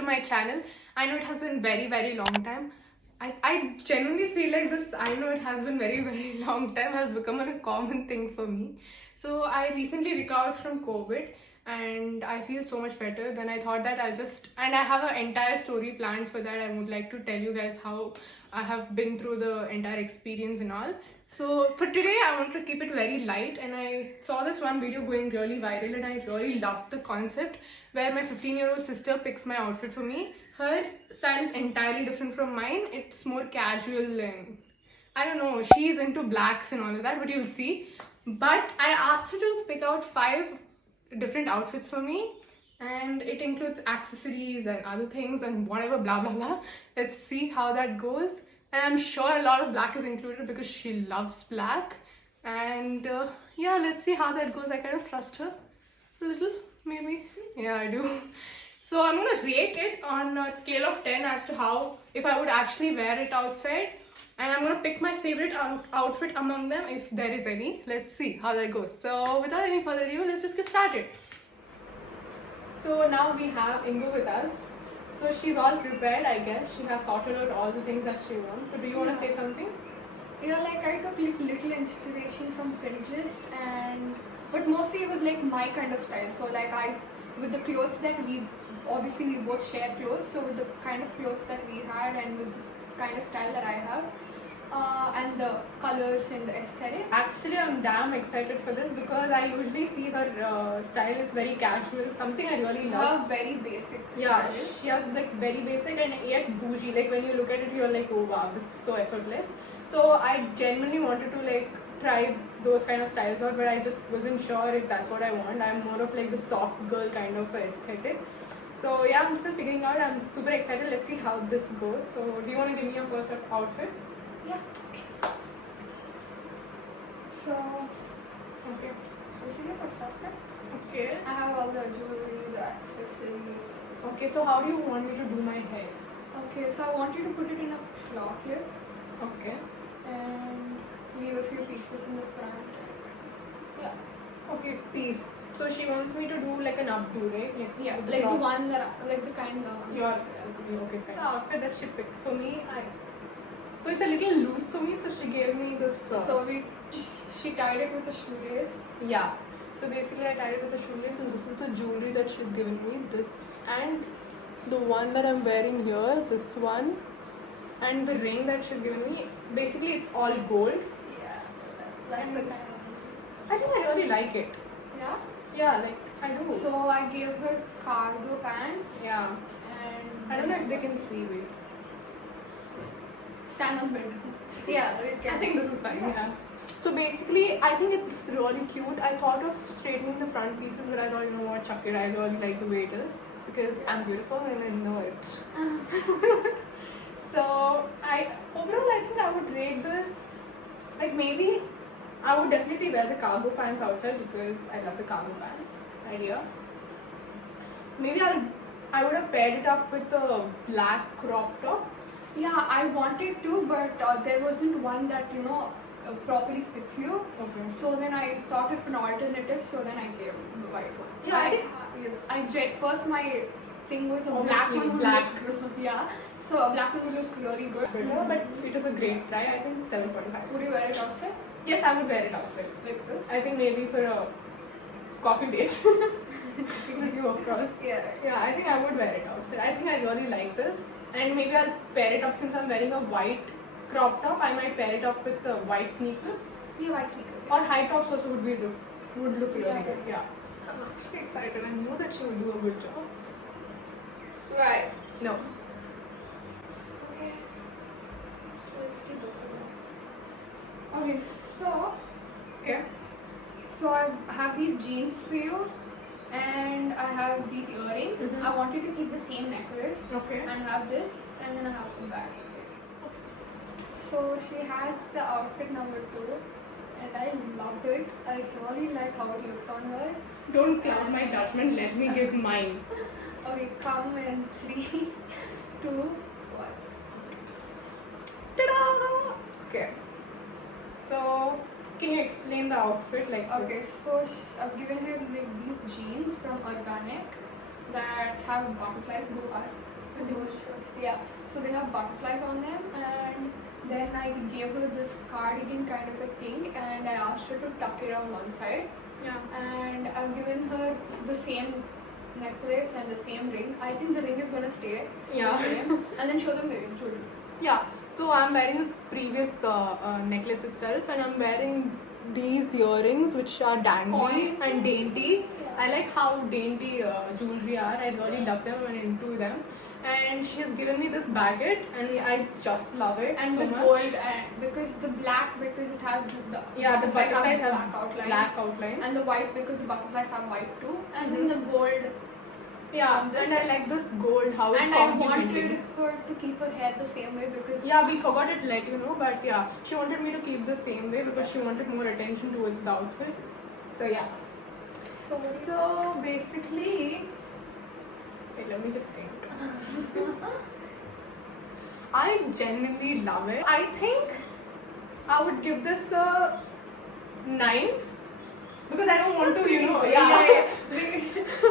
to my channel. I know it has been very long time. I genuinely feel like this, I know it has been very long time, has become a common thing for me. So I recently recovered from COVID and I feel so much better. Then I thought that and I have an entire story planned for that. I would like to tell you guys how I have been through the entire experience and all. So for today, I want to keep it very light, and I saw this one video going really viral, and I really loved the concept where my 15-year-old sister picks my outfit for me. Her style is entirely different from mine. It's more casual and I don't know, she's into blacks and all of that, but you'll see. But I asked her to pick out 5 different outfits for me, and it includes accessories and other things and whatever, blah blah blah. Let's see how that goes. And I'm sure a lot of black is included because she loves black. And yeah, let's see how that goes. I kind of trust her a little, maybe. Yeah, I do. So I'm gonna rate it on a scale of 10 as to how, if I would actually wear it outside. And I'm gonna pick my favorite outfit among them if there is any. Let's see how that goes. So without any further ado, let's just get started. So now we have Ingo with us. So she's all prepared, I guess. She has sorted out all the things that she wants. So do you want to say something? Yeah, like I took little inspiration from Pinterest, but mostly it was like my kind of style. So like with the clothes that we both share clothes. So with the kind of clothes that we had and with this kind of style that I have, and the colors and the aesthetic. Actually, I'm damn excited for this because I usually see her style. It's very casual, something I really love. Very basic. Yeah, style. she has like very basic and yet bougie. Like when you look at it, you're like, oh wow, this is so effortless. So I genuinely wanted to like try those kind of styles out, but I just wasn't sure if that's what I want. I'm more of like the soft girl kind of aesthetic. So yeah, I'm still figuring out. I'm super excited. Let's see how this goes. So do you want to give me your first outfit? Yeah. So, Okay. this is your first outfit. Okay. I have all the jewelry, the accessories. Okay, so how do you want me to do my hair? Okay, so I want you to put it in a claw clip Okay. and leave a few pieces in the front. Yeah. Okay, piece. So she wants me to do like an updo, right? Yeah, like the one that, like the kind of. Your okay, fine. The outfit that she picked for me, so it's a little loose for me. So she gave me this. She tied it with a shoelace. Yeah. So basically, I tied it with a shoelace, and this is the jewelry that she's given me. This and the one that I'm wearing here. This one, and the ring that she's given me. Basically, it's all gold. Yeah, that's the kind of. I think I really like it. Yeah. Yeah, like I do. So I gave her cargo pants. Yeah. And I don't know if they can see me. stand on bed. Yeah, I think this is fine. Yeah. So basically, I think it's really cute. I thought of straightening the front pieces, but I thought, you know what, chuck it. I really like the way it is because I'm beautiful and I know it. So overall, I think I would rate this. Like maybe I would definitely wear the cargo pants outside because I love the cargo pants idea. Maybe I would have paired it up with the black crop top. Yeah, I wanted to, but there wasn't one that properly fits you. Okay. So then I thought of an alternative. So then I gave the white one. Yeah, first my thing was a black one. Black. Yeah. So a black one would look really good. Better, but it was a great try. I think 7.5. Would you wear it outside? Yes, I would wear it outside. Like this? I think maybe for a coffee date. With you, of course. Yeah. Yeah, I think I would wear it outside. I think I really like this. And maybe I'll pair it up since I'm wearing a white crop top. I might pair it up with the white sneakers. Yeah, white sneakers. Or high tops also would look really Yeah. good. Yeah. So I'm actually excited. I know that she will do a good job. Right. No. Okay. Let's do this one. Okay, so Okay. I have these jeans for you, and I have these earrings. Mhm. I wanted to keep the same necklace Okay. and have this, and then I have the bag. So she has the outfit number 2, and I loved it. I really like how it looks on her. Don't cloud my judgment. Let me give mine. Okay, come in 3, 2, 1. Ta-da! Okay. So, can you explain the outfit? Like, Okay, so I've given her like these jeans from Organic, that have butterflies. Yeah, so they have butterflies on them, and then I gave her this cardigan kind of a thing, and I asked her to tuck it on one side, Yeah. and I've given her the same necklace and the same ring. I think the ring is gonna stay Yeah. the same, and then show them the jewelry. Yeah, so I'm wearing this previous necklace itself, and I'm wearing these earrings which are dangly Coin. and dainty. Yeah. I like how dainty jewelry are. I really love them and into them. And she has given me this baguette, and I just love it And so the much. gold, and because the black, because it has the Yeah, the butterflies have black outline, black outline. and the white because the butterflies have white too, and then the gold. Yeah, from this. and I like this gold, how it's And I complementing. wanted her to keep her hair the same way because Yeah, we forgot to let you know, but yeah, she wanted me to keep the same way because she wanted more attention towards the outfit. So yeah. So basically, okay, let me just think. I genuinely love it. I think I would give this a 9 because I don't want to, yeah.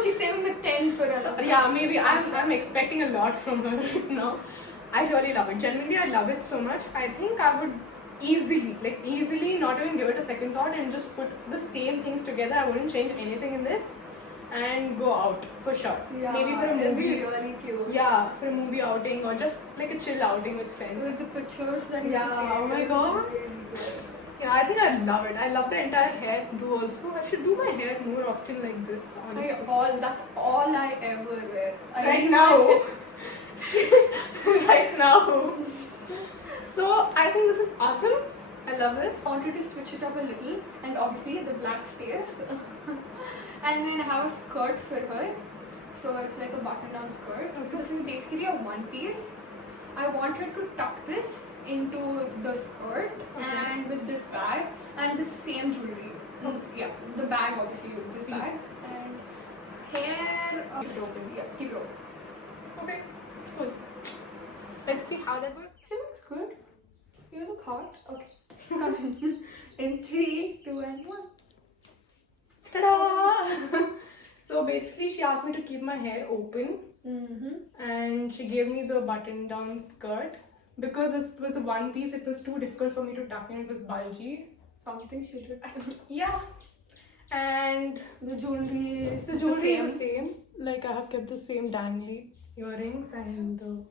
She's saving the 10 for another. Yeah, maybe I'm expecting a lot from her right now. I really love it. Genuinely, I love it so much. I think I would easily not even give it a second thought and just put the same things together. I wouldn't change anything in this and go out for sure. Yeah, Maybe for a it'll movie. be really cute. Yeah, for a movie outing or just like a chill outing with friends. With the pictures that you Yeah, take, oh my it'll be God. really good. Yeah, I think I love it. I love the entire hair do also. I should do my hair more often like this, honestly. That's all I ever wear. Right now. Right now. So I think this is awesome. I love this. I wanted to switch it up a little, and obviously the black stays. And then have a skirt for her. So it's like a button-down skirt. This is basically a one piece. I want her to tuck this into the skirt and with this bag and the same jewelry. Yeah, the bag obviously with this bag and hair. Just open. Yeah, keep it open. Okay, cool. Let's see how that works. She looks good. You look hot. Okay. In 3, 2, and 1. Ta-da! So basically, she asked me to keep my hair open, and she gave me the button-down skirt because it was a one piece. It was too difficult for me to tuck in. It was bulgy. Something she did. Yeah, and The jewelry is the jewelry is the same. Like I have kept the same dangly earrings and the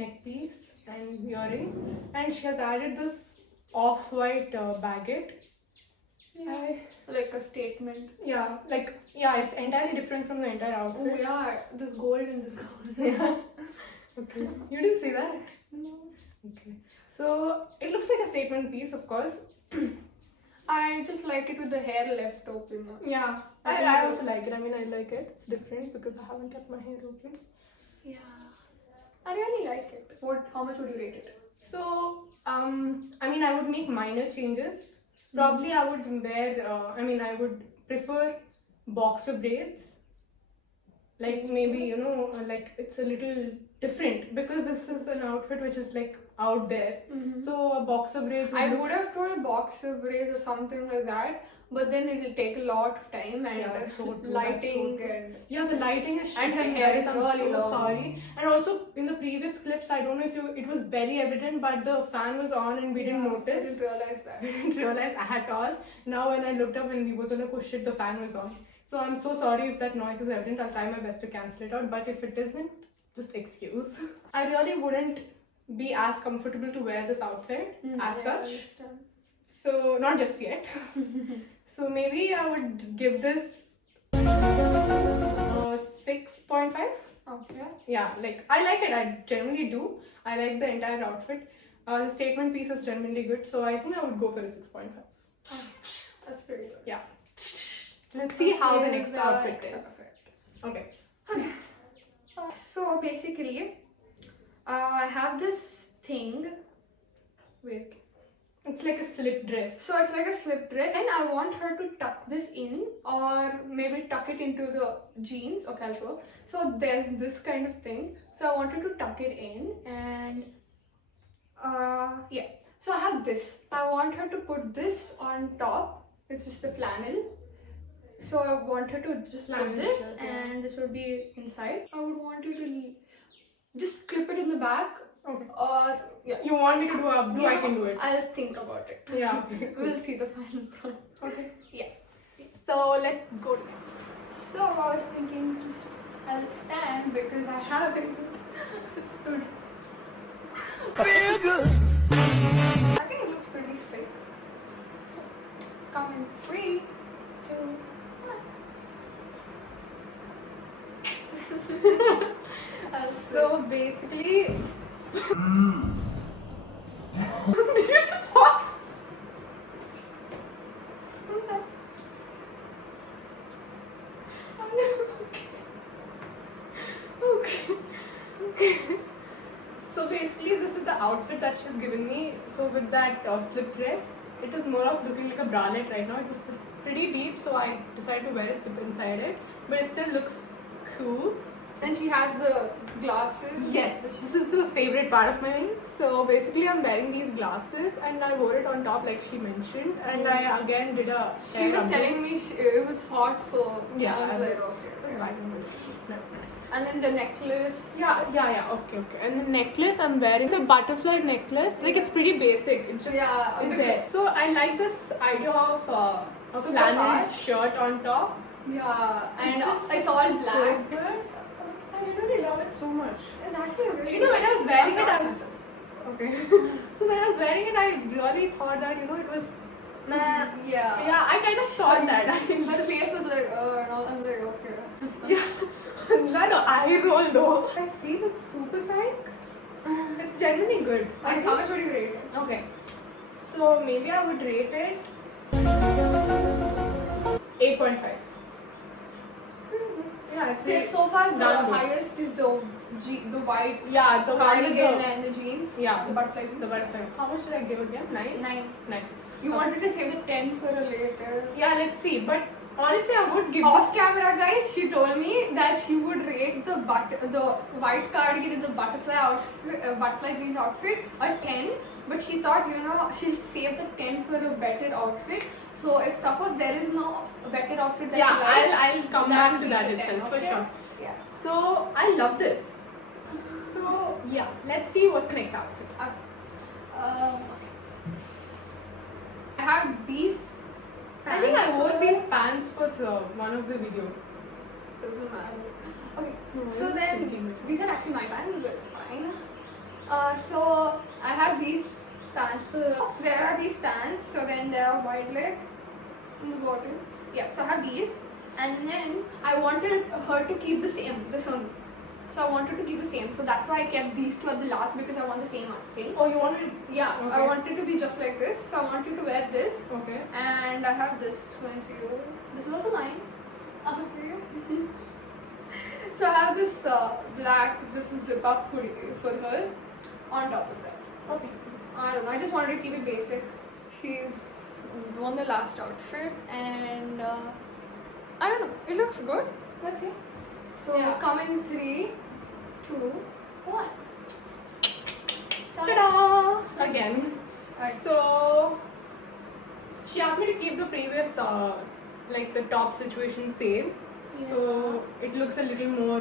neck piece and earring, and she has added this off-white baguette. like a statement. It's entirely different from the entire Oh outfit. yeah, this gold and this gold. Yeah. Okay. You didn't see that? No. Okay. So it looks like a statement piece, of course. I just like it with the hair left open. Yeah. I think I it also was- like it. I mean, I like it. It's different because I haven't kept my hair open. Yeah. I really like it. How much would you rate it? So, I mean, I would make minor changes. Probably I would wear, I would prefer boxer braids. Like maybe, like it's a little different because this is an outfit which is like out there. So a boxer braids I look- would have told boxer braids or something like that, but then it will take a lot of time and Yeah, that's so true, lighting that's so true. and Yeah, the lighting is shit And her and hair guys, is I'm really so long. sorry. And also in the previous clips, I don't know if it was very evident, but the fan was on and we didn't I notice. didn't realize that. We didn't realize at all. Now when I looked up and we both were like, oh shit, the fan was on. So I'm so sorry if that noise is evident. I'll try my best to cancel it out. But if it isn't, just excuse. I really wouldn't be as comfortable to wear this outfit as such. So not just yet. So maybe I would give this 6.5. Okay. Yeah, like I like it. I genuinely do. I like the entire outfit. The statement piece is genuinely good. So I think I would go for a 6.5. That's pretty good. Yeah. Let's see how the next Here's outfit next is. outfit. Okay. So basically, I have this thing. Wait. It's like a slip dress. So it's like a slip dress, and I want her to tuck this in, or maybe tuck it into the jeans. Okay, I'll show. So there's this kind of thing. So I want her to tuck it in, and yeah. So I have this. I want her to put this on top. It's just a flannel, So I want her to just like Laminate this, shirt, yeah. and this would be inside. I would want you to just clip it in the back, Okay. or Yeah. You want me to do up? Do I can do it? I'll think about it. Yeah. Okay. We'll see the final product. Okay. Yeah. So let's go. So I was thinking, just I'll stand because I haven't stood. I think it looks pretty sick. So, come in 3, 2, 1. So basically, did you just walk? Okay. So basically, this is the outfit that she's given me. So with that slip dress, it is more of looking like a bralette right now. It was pretty deep, so I decided to wear a slip inside it, but it still looks cool. And she has the glasses. Yes, this is the favorite part of mine. So basically, I'm wearing these glasses, and I wore it on top like she mentioned, and I again did a. She was telling me it was hot, so Yeah, I was I like, was- okay. It was right. And then the necklace. Yeah. Okay. And the necklace I'm wearing is a butterfly necklace. Like it's pretty basic. It just Yeah, is okay. there. So I like this idea of a Super flannel fast. shirt on top. Yeah, and just it's all so black. good. I really love it so much. It's actually really You know, when I was wearing it, I was impressive. okay. So when I was wearing it, I really thought that it was. Nah. Yeah. Yeah, I kind of thought that. Her face was like, and all. I'm like, okay. Yeah. That eye roll though. I feel it's super psych. It's genuinely good. Like, how much would you rate it? Okay. So maybe I would rate it 8.5. Yeah, it's Okay, really so far the done good. highest is the white Yeah, the one with cardigan the and the jeans. yeah, The butterfly. the butterfly. How much did I give again? 9? 9. 9. You wanted to save the 10 for a later. Yeah, let's see. But honestly, I would give Off camera, guys, she told me that she would rate the white cardigan in the butterfly jeans outfit a 10. But she thought, she'll save the 10 for a better outfit. So if suppose there is no better outfit that Yeah, she likes, I'll come that back will to be that the 10, itself for okay? sure. Yes. So I love this. So yeah, let's see what's the next outfit. I have these. I think I wore pants. these pants for one of the video. Doesn't matter. Okay, No, I so was then thinking these are actually my pants, but fine. So I have these pants. There are these pants. So then there are wide leg in the bottom. Yeah. So I have these, and then I wanted her to keep the same. This one. So I wanted to keep the same. So that's why I kept these two at the last because I want the same thing. Oh, you wanted? Yeah. Okay. I wanted to be just like this. So I wanted to wear this. Okay. And I have this one for you. This is also mine. For you. So I have this black just zip up hoodie for her on top of that. Okay. I don't know. I just wanted to keep it basic. She's won the last outfit, and I don't know. It looks good. Let's see. So Yeah. come in 3, 2, 1. Ta-da! Again. Right. So she asked me to keep the previous like the top situation same. So it looks a little more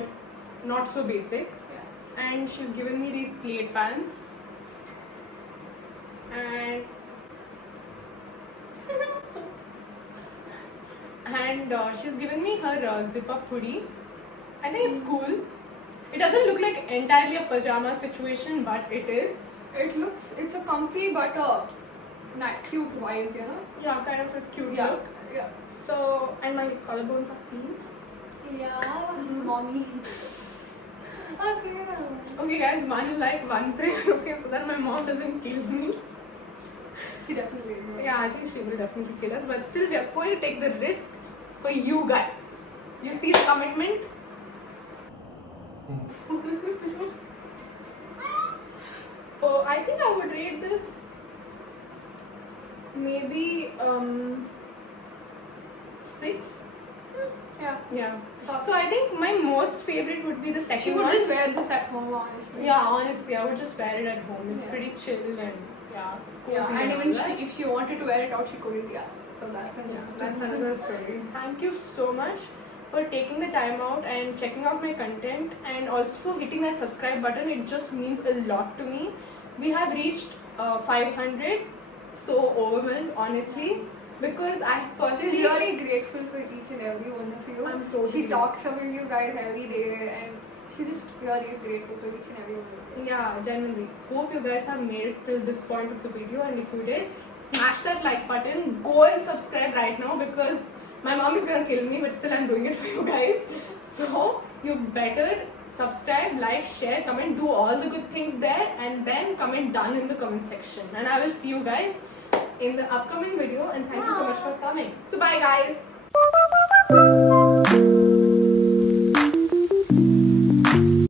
not so basic. Yeah. And she's given me these plaid pants. And she's given me her zip up hoodie. I think it's cool. It doesn't look like entirely a pajama situation, but it is. It's a comfy but cute vibe, Yeah, kind of a cute Yeah. look. Yeah. So, and my collarbones are seen. Yeah, mommy. Okay. Okay, guys, one is like one prayer, okay, so that my mom doesn't kill me. She definitely is. Yeah, I think she will definitely kill us, but still, we are going to take the risk for you guys. You see the commitment? So, I think I would rate this maybe 6. Yeah. Yeah. So, I think my most favorite would be the second She would one. just wear this at home, honestly. Yeah, honestly, I would just wear it at home. It's Yeah. pretty chill and Yeah, cozy and all even that. if she wanted to wear it out, she couldn't. Yeah. So That's another story. Thank you so much for taking the time out and checking out my content and also hitting that subscribe button. It just means a lot to me. We have reached 500. So overwhelmed, honestly, because I She's firstly really grateful for each and every one of you. I'm totally- She talks about you guys every day, and she just really is grateful for each and every one of you. Yeah, genuinely. Hope you guys have made it till this point of the video, and if you did, smash that like button. Go and subscribe right now because my mom is gonna kill me, but still I'm doing it for you guys. So you better subscribe, like, share, comment, do all the good things there, and then comment done in the comment section. And I will see you guys in the upcoming video. And thank you so much for coming. So bye, guys.